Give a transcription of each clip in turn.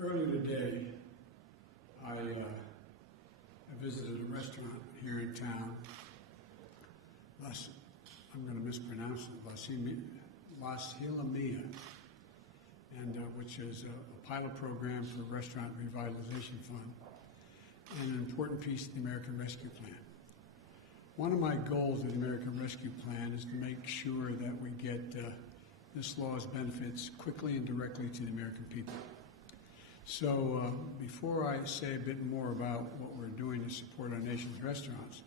Earlier today, I visited a restaurant here in town. I'm going to mispronounce it, Las Hilamia, and which is a pilot program for a restaurant revitalization fund and an important piece of the American Rescue Plan. One of my goals of the American Rescue Plan is to make sure that we get this law's benefits quickly and directly to the American people. So before I say a bit more about what we're doing to support our nation's restaurants,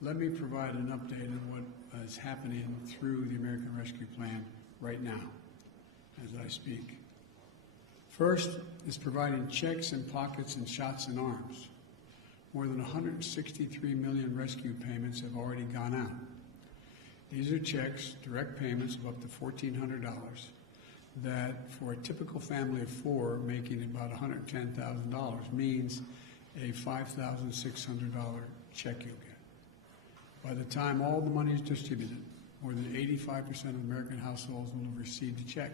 let me provide an update on what is happening through the American Rescue Plan right now as I speak. First is providing checks and pockets and shots in arms. More than 163 million rescue payments have already gone out. These are checks, direct payments of up to $1,400 that for a typical family of four making about $110,000 means a $5,600 check you'll get. By the time all the money is distributed, more than 85% of American households will have received a check.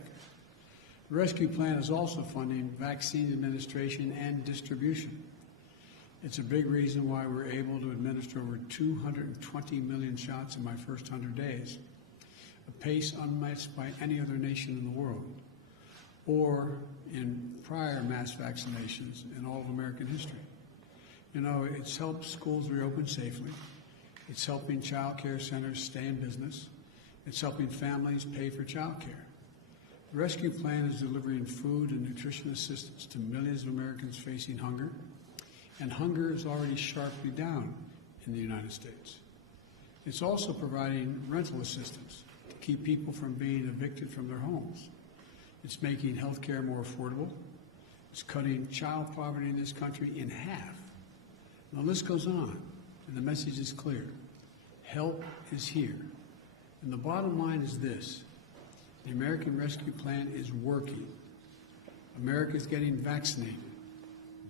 The Rescue Plan is also funding vaccine administration and distribution. It's a big reason why we're able to administer over 220 million shots in my first 100 days, a pace unmatched by any other nation in the world, or in prior mass vaccinations in all of American history. You know, it's helped schools reopen safely. It's helping child care centers stay in business. It's helping families pay for child care. The Rescue Plan is delivering food and nutrition assistance to millions of Americans facing hunger, and hunger is already sharply down in the United States. It's also providing rental assistance to keep people from being evicted from their homes. It's making health care more affordable. It's cutting child poverty in this country in half. Now, the list goes on, and the message is clear. Help is here. And the bottom line is this. The American Rescue Plan is working. America is getting vaccinated.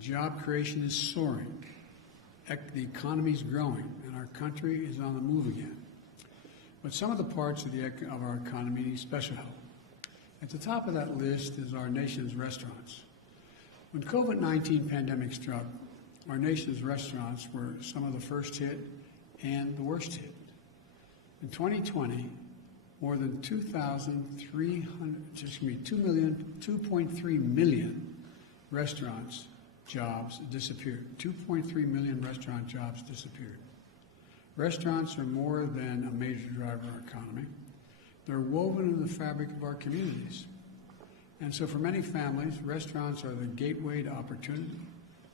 Job creation is soaring. The economy is growing, and our country is on the move again. But some of the parts of our economy need special help. At the top of that list is our nation's restaurants. When COVID-19 pandemic struck, our nation's restaurants were some of the first hit and the worst hit. In 2020, more than 2.3 million restaurants jobs disappeared. 2.3 million restaurant jobs disappeared. Restaurants are more than a major driver of our economy. They're woven into the fabric of our communities. And so for many families, restaurants are the gateway to opportunity,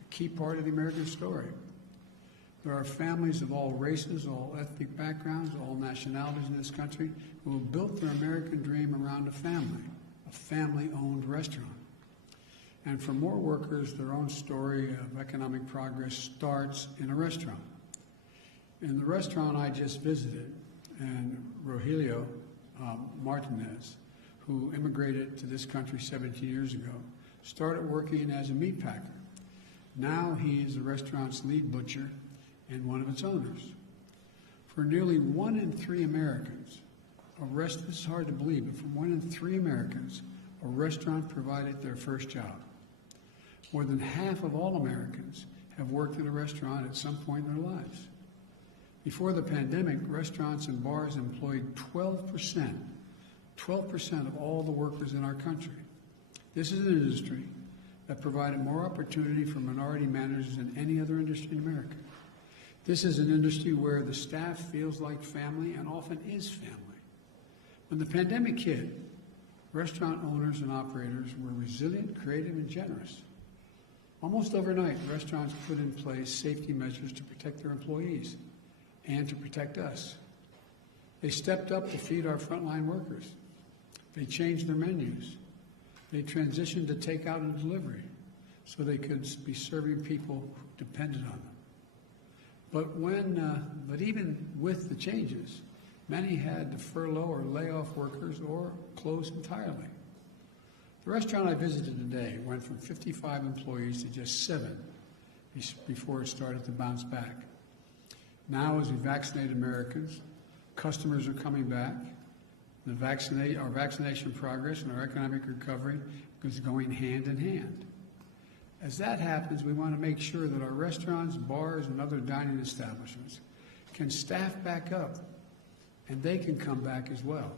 a key part of the American story. There are families of all races, all ethnic backgrounds, all nationalities in this country who have built their American dream around a family-owned restaurant. And for more workers, their own story of economic progress starts in a restaurant. In the restaurant I just visited, and Rogelio Martinez, who immigrated to this country 17 years ago, started working as a meat packer. Now he is the restaurant's lead butcher and one of its owners. For nearly 1 in 3 Americans, this is hard to believe, but for 1 in 3 Americans, a restaurant provided their first job. More than half of all Americans have worked in a restaurant at some point in their lives. Before the pandemic, restaurants and bars employed 12% of all the workers in our country. This is an industry that provided more opportunity for minority managers than any other industry in America. This is an industry where the staff feels like family and often is family. When the pandemic hit, restaurant owners and operators were resilient, creative, and generous. Almost overnight, restaurants put in place safety measures to protect their employees and to protect us. They stepped up to feed our frontline workers. They changed their menus. They transitioned to takeout and delivery so they could be serving people who depended on them. But even with the changes, many had to furlough or lay off workers or close entirely. The restaurant I visited today went from 55 employees to just 7 before it started to bounce back. Now, as we vaccinate Americans, customers are coming back. Our vaccination progress and our economic recovery is going hand in hand. As that happens, we want to make sure that our restaurants, bars, and other dining establishments can staff back up, and they can come back as well.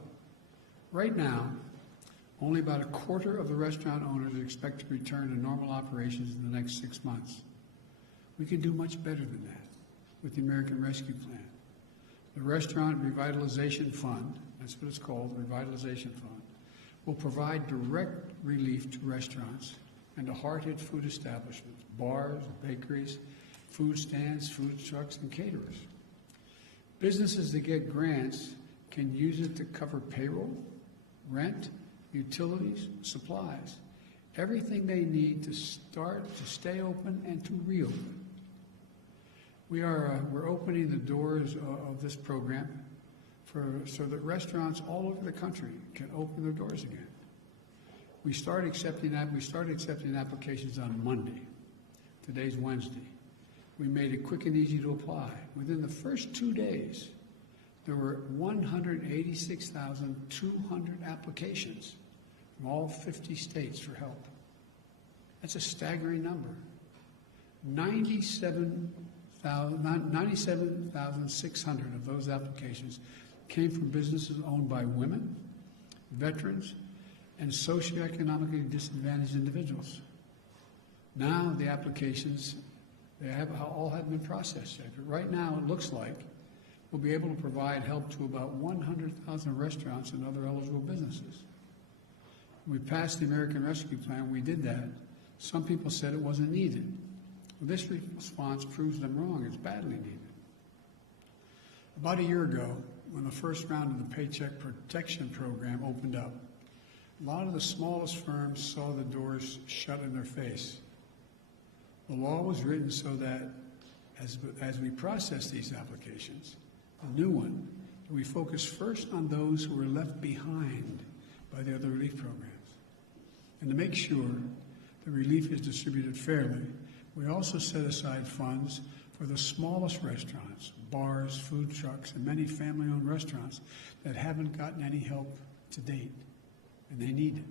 Right now, only about a quarter of the restaurant owners expect to return to normal operations in the next 6 months. We can do much better than that with the American Rescue Plan. The Restaurant Revitalization Fund, that's what it's called, the Revitalization Fund, will provide direct relief to restaurants and to hard-hit food establishments, bars, bakeries, food stands, food trucks, and caterers. Businesses that get grants can use it to cover payroll, rent, utilities, supplies, everything they need to start, to stay open, and to reopen. We're opening the doors of this program so that restaurants all over the country can open their doors again. We start accepting applications on Monday. Today's Wednesday. We made it quick and easy to apply. Within the first 2 days, there were 186,200 applications from all 50 states for help. That's a staggering number. 97,600 of those applications came from businesses owned by women, veterans, and socioeconomically disadvantaged individuals. Now the applications, all have been processed yet. But right now it looks like we'll be able to provide help to about 100,000 restaurants and other eligible businesses. We passed the American Rescue Plan. We did that. Some people said it wasn't needed. Well, this response proves them wrong. It's badly needed. About a year ago, when the first round of the Paycheck Protection Program opened up, a lot of the smallest firms saw the doors shut in their face. The law was written so that as we process these applications, the new one, we focus first on those who were left behind by the other relief programs. And to make sure the relief is distributed fairly, we also set aside funds for the smallest restaurants, bars, food trucks, and many family-owned restaurants that haven't gotten any help to date, and they need it.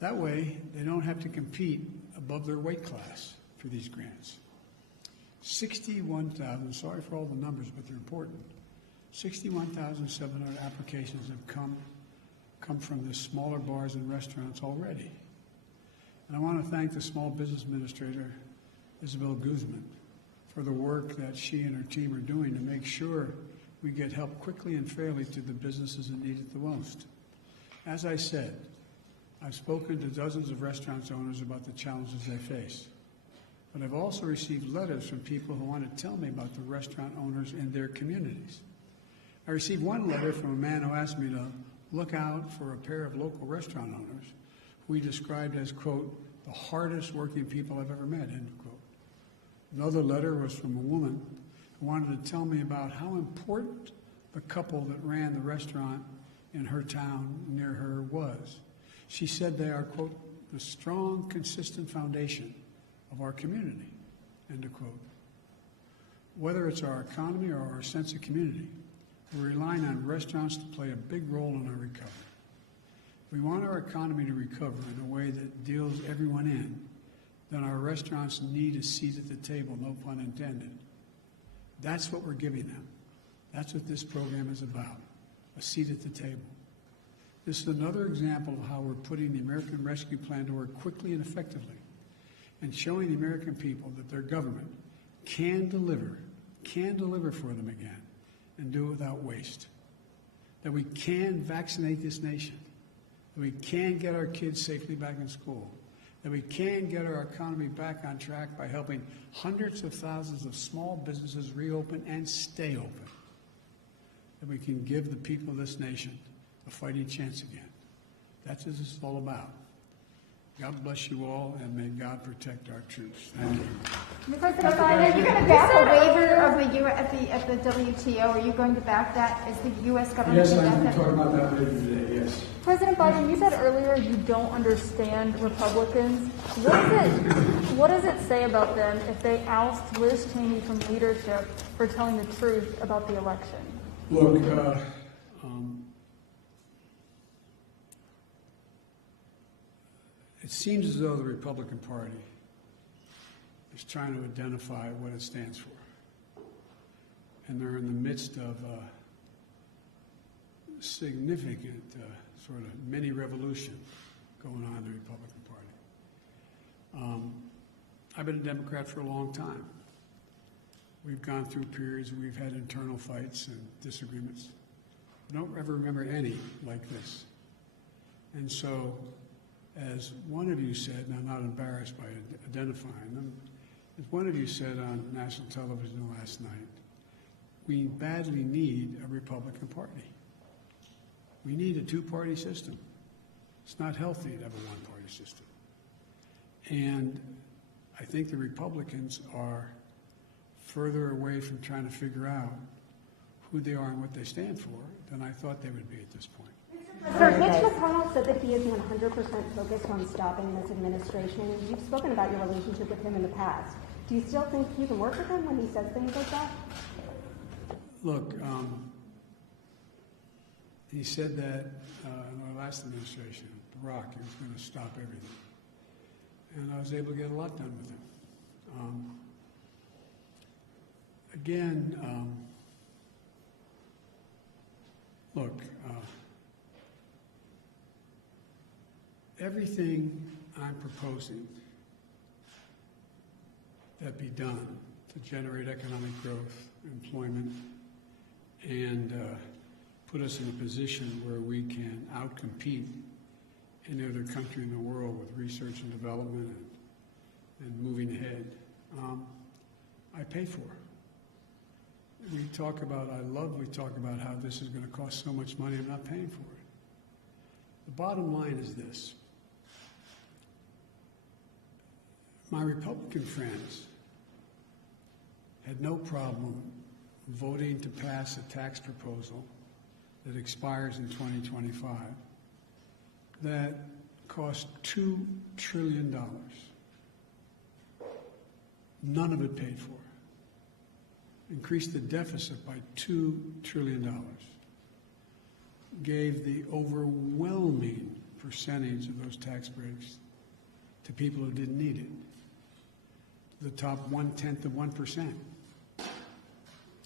That way, they don't have to compete above their weight class for these grants. 61,000, sorry for all the numbers, but they're important. 61,700 applications have come from the smaller bars and restaurants already. And I want to thank the Small Business Administrator, Isabel Guzman, for the work that she and her team are doing to make sure we get help quickly and fairly to the businesses that need it the most. As I said, I've spoken to dozens of restaurant owners about the challenges they face. But I've also received letters from people who want to tell me about the restaurant owners in their communities. I received one letter from a man who asked me to look out for a pair of local restaurant owners who he described as, quote, the hardest working people I've ever met, end quote. Another letter was from a woman who wanted to tell me about how important the couple that ran the restaurant in her town near her was. She said they are, quote, the strong, consistent foundation of our community, end of quote. Whether it's our economy or our sense of community, we're relying on restaurants to play a big role in our recovery. If we want our economy to recover in a way that deals everyone in, then our restaurants need a seat at the table, no pun intended. That's what we're giving them. That's what this program is about, a seat at the table. This is another example of how we're putting the American Rescue Plan to work quickly and effectively and showing the American people that their government can deliver for them again and do it without waste. That we can vaccinate this nation, that we can get our kids safely back in school, that we can get our economy back on track by helping hundreds of thousands of small businesses reopen and stay open, that we can give the people of this nation a fighting chance again. That's what this is all about. God bless you all, and may God protect our troops. Thank you. President Biden, you're going to back a waiver of at the WTO. Are you going to back that? Is the U.S. government? Yes, I'm talking about that later today. Yes. President Biden, you said earlier you don't understand Republicans. What does it say about them if they oust Liz Cheney from leadership for telling the truth about the election? Look, it seems as though the Republican Party is trying to identify what it stands for. And they're in the midst of a significant sort of mini revolution going on in the Republican Party. I've been a Democrat for a long time. We've gone through periods where we've had internal fights and disagreements. I don't ever remember any like this. And so, as one of you said, and I'm not embarrassed by identifying them, as one of you said on national television last night, we badly need a Republican Party. We need a two-party system. It's not healthy to have a one-party system. And I think the Republicans are further away from trying to figure out who they are and what they stand for than I thought they would be at this point. Sir, Mitch McConnell said that he is 100% focused on stopping this administration. You've spoken about your relationship with him in the past. Do you still think you can work with him when he says things like that? Look, he said that in our last administration, Barack, he was going to stop everything. And I was able to get a lot done with him. Look, everything I'm proposing that be done to generate economic growth, employment, and put us in a position where we can outcompete any other country in the world with research and development and moving ahead, I pay for. We talk about how this is going to cost so much money, I'm not paying for it. The bottom line is this. My Republican friends had no problem voting to pass a tax proposal that expires in 2025 that cost $2 trillion. None of it paid for. Increased the deficit by $2 trillion. Gave the overwhelming percentage of those tax breaks to people who didn't need it. The top 1/10 of 1%. They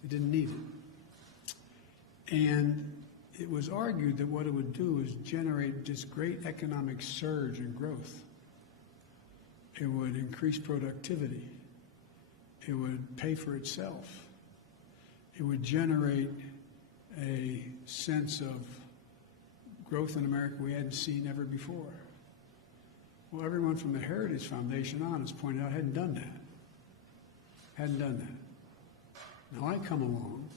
didn't need it. And it was argued that what it would do is generate this great economic surge and growth. It would increase productivity. It would pay for itself. It would generate a sense of growth in America we hadn't seen ever before. Well, everyone from the Heritage Foundation on has pointed out hadn't done that. Hadn't done that. Now I come along,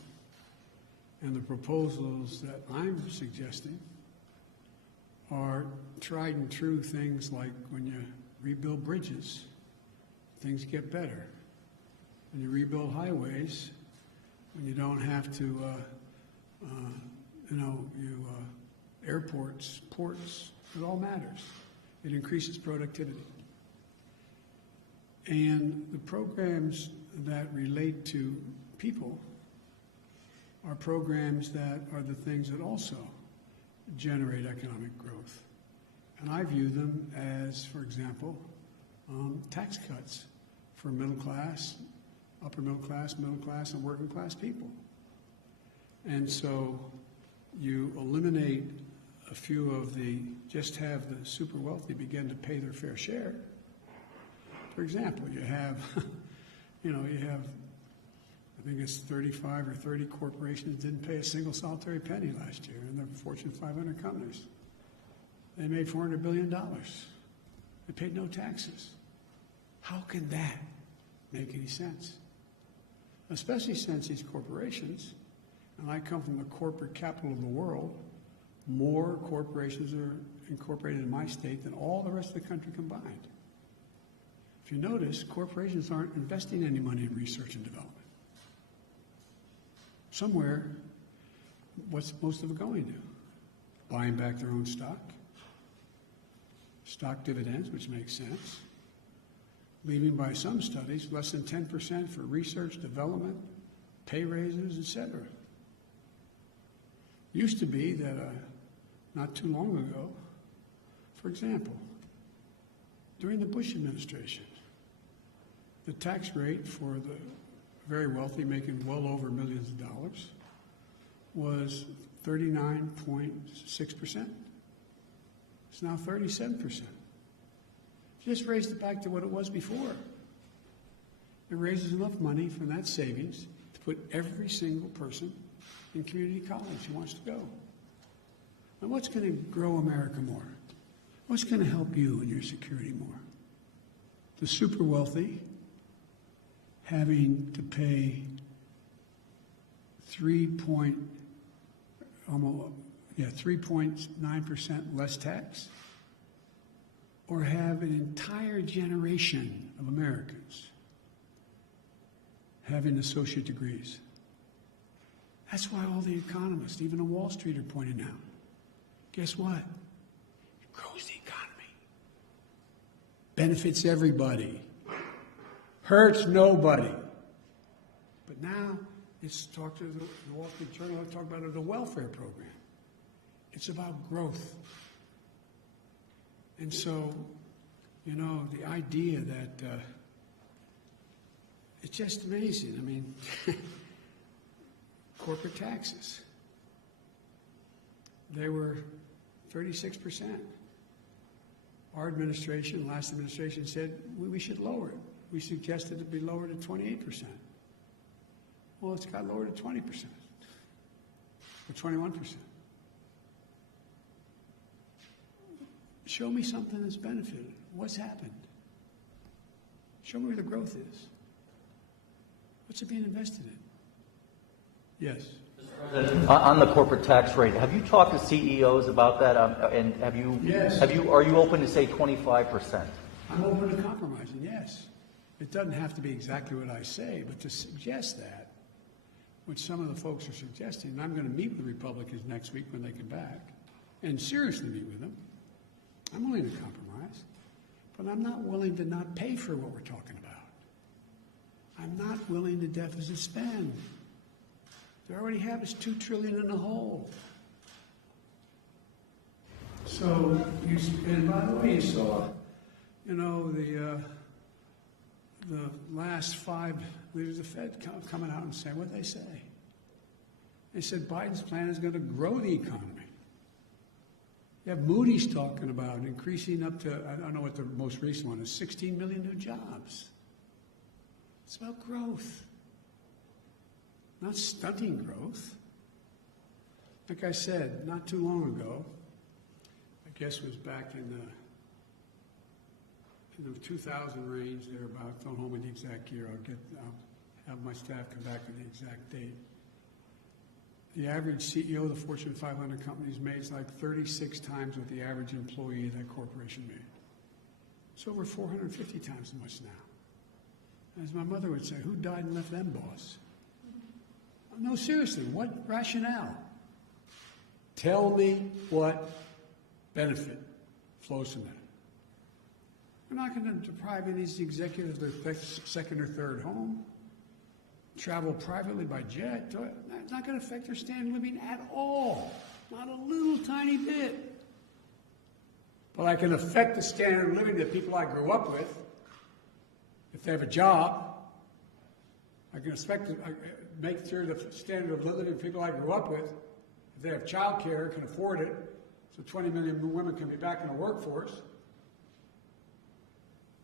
and the proposals that I'm suggesting are tried and true things like when you rebuild bridges, things get better. When you rebuild highways, when you don't have to, airports, ports, it all matters. It increases productivity. And the programs that relate to people are programs that are the things that also generate economic growth. And I view them as, for example, tax cuts for middle class, upper middle class, and working class people. And so you eliminate a few of just have the super wealthy begin to pay their fair share. For example, you have, I think it's 35 or 30 corporations didn't pay a single solitary penny last year in the Fortune 500 companies. They made $400 billion. They paid no taxes. How can that make any sense? Especially since these corporations, and I come from the corporate capital of the world, more corporations are incorporated in my state than all the rest of the country combined. If you notice, corporations aren't investing any money in research and development. Somewhere, what's most of it going to? Buying back their own stock dividends, which makes sense, leaving by some studies less than 10% for research, development, pay raises, etc. Used to be that not too long ago, for example, during the Bush administration. The tax rate for the very wealthy, making well over millions of dollars, was 39.6%. It's now 37%. Just raised it back to what it was before. It raises enough money from that savings to put every single person in community college who wants to go. And what's going to grow America more? What's going to help you and your security more? The super wealthy having to pay 3.9% less tax, or have an entire generation of Americans having associate degrees. That's why all the economists, even on Wall Street, are pointing out, guess what? It grows the economy. Benefits everybody. Hurts nobody. But now, it's talk to the Wall Street Journal, talk about it, the welfare program. It's about growth. And so, you know, the idea that it's just amazing. I mean, corporate taxes, they were 36%. Our administration, last administration, said we should lower it. We suggested it be lowered to 28%. Well, it's got lowered to 20%, or 21%. Show me something that's benefited. What's happened? Show me where the growth is. What's it being invested in? Yes. On the corporate tax rate, have you talked to CEOs about that? And have you? Yes. Are you open to say 25%? I'm open to compromising, yes. It doesn't have to be exactly what I say, but to suggest that, which some of the folks are suggesting, and I'm going to meet with the Republicans next week when they come back, and seriously meet with them. I'm willing to compromise, but I'm not willing to not pay for what we're talking about. I'm not willing to deficit spend. They already have us $2 trillion in the hole. So, and by the way, you saw, you know, the last 5 leaders of the Fed coming out and saying what they say. They said Biden's plan is going to grow the economy. You have Moody's talking about increasing up to, I don't know what the most recent one is, 16 million new jobs. It's about growth, not stunting growth. Like I said, not too long ago, I guess it was back in the 2000 range, thereabouts. Don't hold me the exact year. I'll have my staff come back with the exact date. The average CEO of the Fortune 500 companies makes like 36 times what the average employee of that corporation made. It's over 450 times as much now. As my mother would say, who died and left them boss? No, seriously, what rationale? Tell me what benefit flows from that. We're not going to deprive any of these executives of their second or third home, travel privately by jet. It's not going to affect their standard of living at all. Not a little tiny bit. But I can affect the standard of living that people I grew up with. If they have a job, I can make sure the standard of living of people I grew up with, if they have child care, can afford it, so 20 million women can be back in the workforce.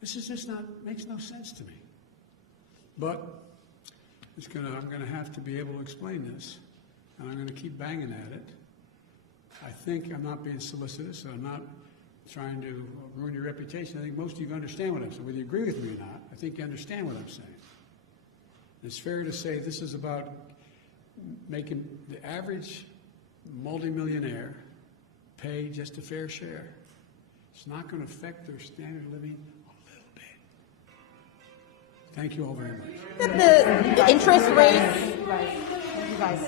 This is just makes no sense to me. But I'm going to have to be able to explain this, and I'm going to keep banging at it. I think I'm not being solicitous, and I'm not trying to ruin your reputation. I think most of you understand what I'm saying. Whether you agree with me or not, I think you understand what I'm saying. It's fair to say this is about making the average multimillionaire pay just a fair share. It's not going to affect their standard of living a little bit. Thank you all very much. The interest rates. You guys.